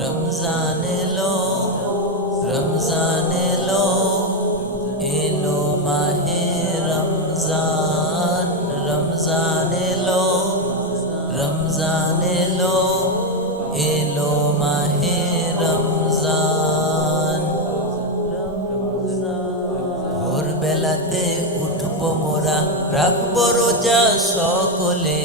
রমজান এলো, রমজান এলো, এলো মাহে রমজান। রমজান এলো, রমজান এলো, এলো মাহে রমজান। ভোরবেলাতে উঠবো মোরা, রাখবো রোজা সকলে,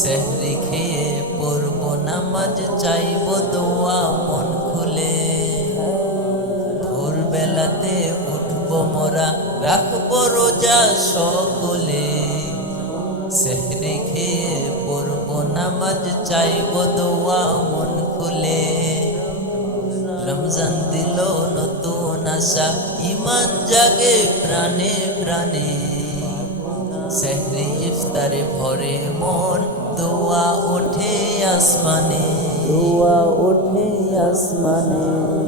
সেহরি খেয়ে পড়বো নামাজ, চাইবো দোয়া মন খুলে। ভোরবেলাতে উঠবো মোরা, রাখবো রোজা সকলে, সেহরি খেয়ে পড়বো নামাজ, চাইবো দোয়া মন খুলে। রমজান দিল নতুন আশা, ঈমান জাগে প্রাণে প্রাণে, সেহরি ইফতারে ভরে মন, দোয়া ওঠে আসমানে, দোয়া ওঠে আসমানে।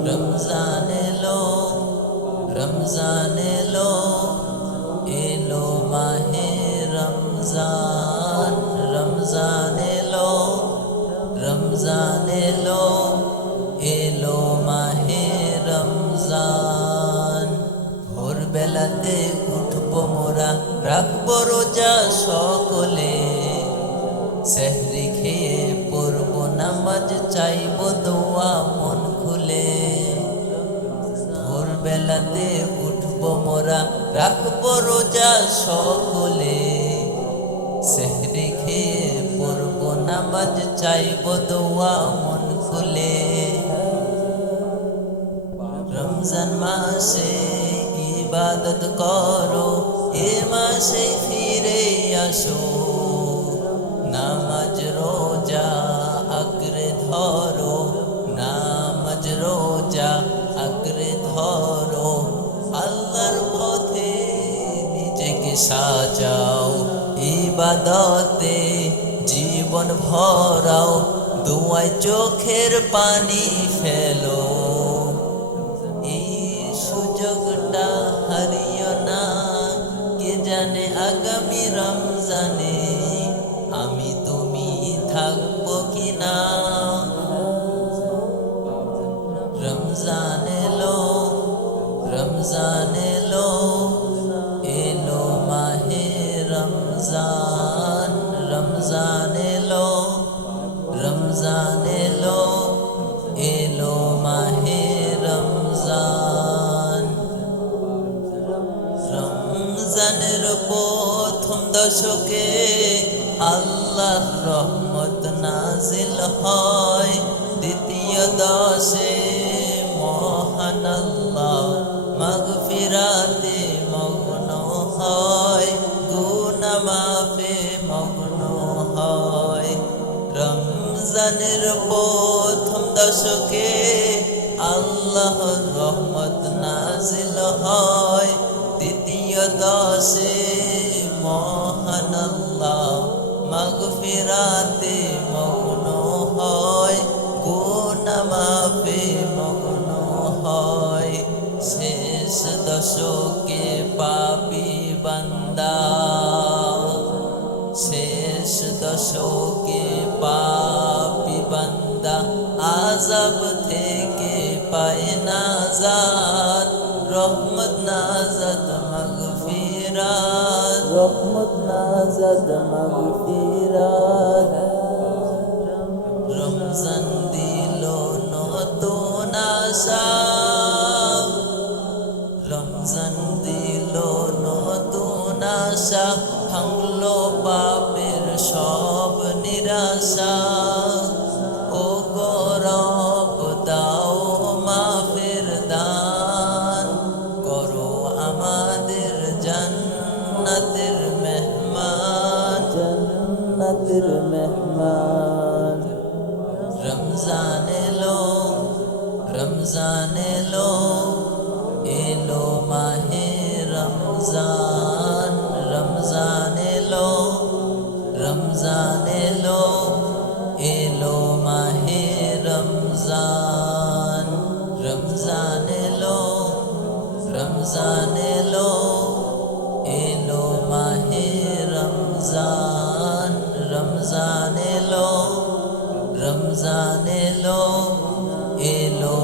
রমজান এলো, রমজান এলো, এলো মাহে রমজান। রমজান এলো, রমজান এলো, এলো মাহে রমজান। ভোরবেলাতে উঠবো মোরা, রাখবো রোজা সকলে, সেহরি খেয়ে পড়বো নামাজ, চাইবো দোয়া মন খুলে। ভোরবেলাতে উঠবো মোরা, রাখবো রোজা সকলে, সেহরি খেয়ে পড়বো নামাজ, চাইবো দোয়া মন খুলে। রমজান মাসে ইবাদত করো, এ মাসে ফিরে আসো, নামাজ রোজা আঁকড়ে ধরো, নামাজ রোজা আঁকড়ে ধরো। আল্লাহর পথে নিজেকে সাজাও, ইবাদতে জীবন ভরাও, দুয়ায় চোখের পানি ফেলো। এই সুযোগটা হারিও না, কে জানে আগামী রমজানে আমি তুমি থাকবো কিনা। রমজান এলো, রমজান এলো, এলো মাহে রমজান। রমজান এলো, রমজান এলো, এলো মাহে রমজান। রমজানের প্রথম দশকে আল্লাহর রহমত নাজিল হয়, দ্বিতীয় দশে মহান আল্লাহ মাগফিরাতে মগ্ন হয়, গুনাহ মাফে মগ্ন হয়। রমজানের প্রথম দশকে আল্লাহর রহমত নাজিল হয়, দ্বিতীয় দশে মহান আল্লাহ মাগফিরাতে মগ্ন হয়, গুনাহ মাফে মগ্ন হয়। শেষ দশকে পাপী বান্দা, শেষ দশকে পাপী বান্দা, আযাব থেকে পায় নাজাত, রহমত নাজাত মাগফিরাত, রহমত নাজাত মাগফিরাত। রমজান দিল নতুন আশা, রমজান দিল নতুন আশা, ভাঙলো পাপের সব নিরাশা। ও গো রব দাও মাফের দান, করো আমাদের জান্নাতের মেহমান, জান্নাতের মেহমান। রমজান এলো, রমজান এলো, এলো মাহে রমজান। রমজান এলো, রমজান এলো, রমজান এলো এলো